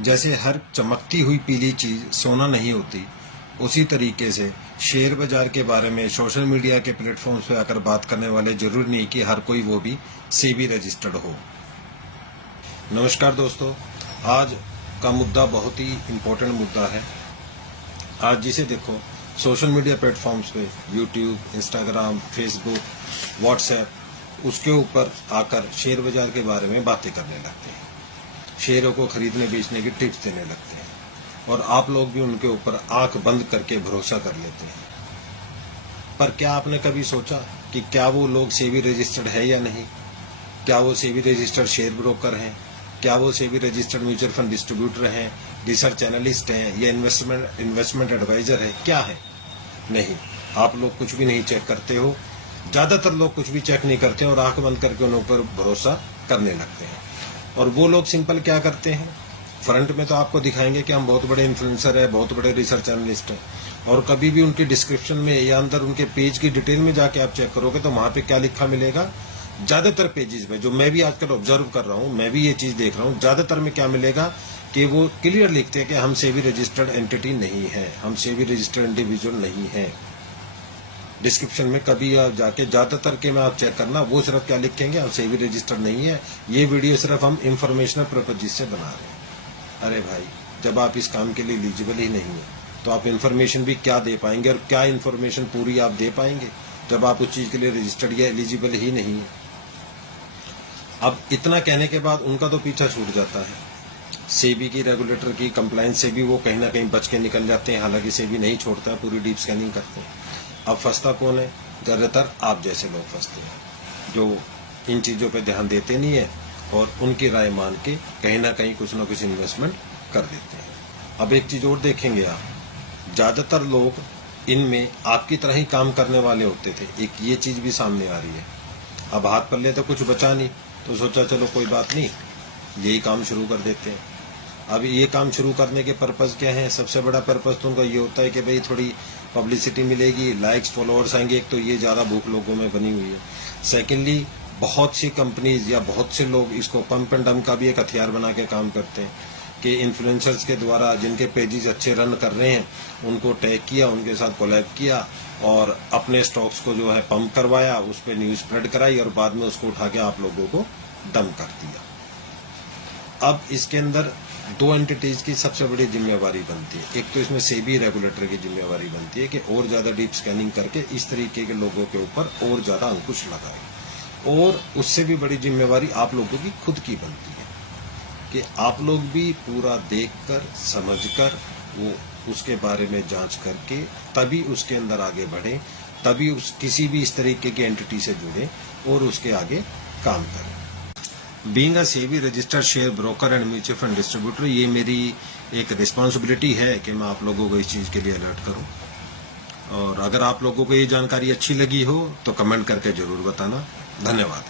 जैसे हर चमकती हुई पीली चीज सोना नहीं होती, उसी तरीके से शेयर बाजार के बारे में सोशल मीडिया के प्लेटफॉर्म्स पे आकर बात करने वाले जरूर नहीं कि हर कोई वो भी सेबी रजिस्टर्ड हो। नमस्कार दोस्तों, आज का मुद्दा बहुत ही इम्पोर्टेंट मुद्दा है। आज जिसे देखो सोशल मीडिया प्लेटफॉर्म्स पे यूट्यूब, इंस्टाग्राम, फेसबुक, व्हाट्सएप, उसके ऊपर आकर शेयर बाजार के बारे में बातें करने लगते हैं, शेयरों को खरीदने बेचने की टिप्स देने लगते हैं और आप लोग भी उनके ऊपर आंख बंद करके भरोसा कर लेते हैं। पर क्या आपने कभी सोचा कि क्या वो लोग सेबी रजिस्टर्ड है या नहीं? क्या वो सेबी रजिस्टर्ड शेयर ब्रोकर हैं? क्या वो SEBI registered mutual fund distributor हैं, रिसर्च एनालिस्ट हैं या इन्वेस्टमेंट एडवाइजर है? क्या है? नहीं, आप लोग कुछ भी नहीं चेक करते हो। ज्यादातर लोग कुछ भी चेक नहीं करते और आंख बंद करके उन ऊपर भरोसा करने लगते हैं। और वो लोग सिंपल क्या करते हैं, फ्रंट में तो आपको दिखाएंगे कि हम बहुत बड़े इन्फ्लुएंसर है, बहुत बड़े रिसर्च एनालिस्ट हैं, और कभी भी उनकी डिस्क्रिप्शन में या अंदर उनके पेज की डिटेल में जाके आप चेक करोगे तो वहां पे क्या लिखा मिलेगा? ज्यादातर पेजेस में, जो मैं भी आजकल ऑब्जर्व कर रहा हूं, मैं भी ये चीज देख रहा हूं, ज्यादातर में क्या मिलेगा कि वो क्लियर लिखते हैं कि हम सेबी रजिस्टर्ड एंटिटी नहीं है, हम सेबी रजिस्टर्ड इंडिविजुअल नहीं है। डिस्क्रिप्शन में कभी आप जाके ज्यादातर के में आप चेक करना, वो सिर्फ क्या लिखेंगे, हम सेबी रजिस्टर्ड नहीं है, ये वीडियो सिर्फ हम इंफॉर्मेशनल पर्पज से बना रहे हैं। अरे भाई, जब आप इस काम के लिए एलिजिबल ही नहीं है तो आप इन्फॉर्मेशन भी क्या दे पाएंगे और क्या इन्फॉर्मेशन पूरी आप दे पाएंगे जब आप उस चीज के लिए रजिस्टर्ड या एलिजिबल ही नहीं है। अब इतना कहने के बाद उनका तो पीछा छूट जाता है, सेबी की रेगुलेटर की कंप्लायंस से भी वो कहीं ना कहीं बच के निकल जाते हैं। हालांकि सेबी नहीं छोड़ता है, पूरी डीप स्कैनिंग करते हैं। अब फंसता कौन है? ज्यादातर आप जैसे लोग फंसते हैं, जो इन चीजों पे ध्यान देते नहीं है और उनकी राय मान के कहीं ना कहीं कुछ ना कुछ इन्वेस्टमेंट कर देते हैं। अब एक चीज और देखेंगे आप, ज्यादातर लोग इनमें आपकी तरह ही काम करने वाले होते थे। एक ये चीज भी सामने आ रही है। अब हाथ पल्ले तो कुछ बचा नहीं तो सोचा चलो कोई बात नहीं, यही काम शुरू कर देते हैं। अब ये काम शुरू करने के पर्पज क्या है? सबसे बड़ा पर्पज तो उनका ये होता है कि भाई थोड़ी पब्लिसिटी मिलेगी, लाइक्स, फॉलोअर्स आएंगे। एक तो ये ज्यादा भूख लोगों में बनी हुई है। सेकेंडली, बहुत सी कंपनीज या बहुत से लोग इसको पंप एंड डंप का भी एक हथियार बना के काम करते हैं कि इन्फ्लुएंसर्स के द्वारा जिनके पेजेस अच्छे रन कर रहे हैं उनको टैग किया, उनके साथ कोलैब किया और अपने स्टॉक्स को जो है पंप करवाया, उस पर न्यूज स्प्रेड कराई और बाद में उसको उठा के आप लोगों को डंप कर दिया। अब इसके अंदर दो एंटिटीज की सबसे बड़ी जिम्मेवारी बनती है। एक तो इसमें सेबी रेगुलेटर की जिम्मेवारी बनती है कि और ज्यादा डीप स्कैनिंग करके इस तरीके के लोगों के ऊपर और ज्यादा अंकुश लगाए, और उससे भी बड़ी जिम्मेवारी आप लोगों की खुद की बनती है कि आप लोग भी पूरा देखकर समझकर वो उसके बारे में जांच करके तभी उसके अंदर आगे बढ़े, तभी उस किसी भी इस तरीके की एंटिटी से जुड़े और उसके आगे काम करें। Being a SEBI registered share broker and mutual fund distributor, ये मेरी एक रिस्पॉन्सिबिलिटी है कि मैं आप लोगों को इस चीज के लिए अलर्ट करूं। और अगर आप लोगों को ये जानकारी अच्छी लगी हो तो कमेंट करके जरूर बताना। धन्यवाद।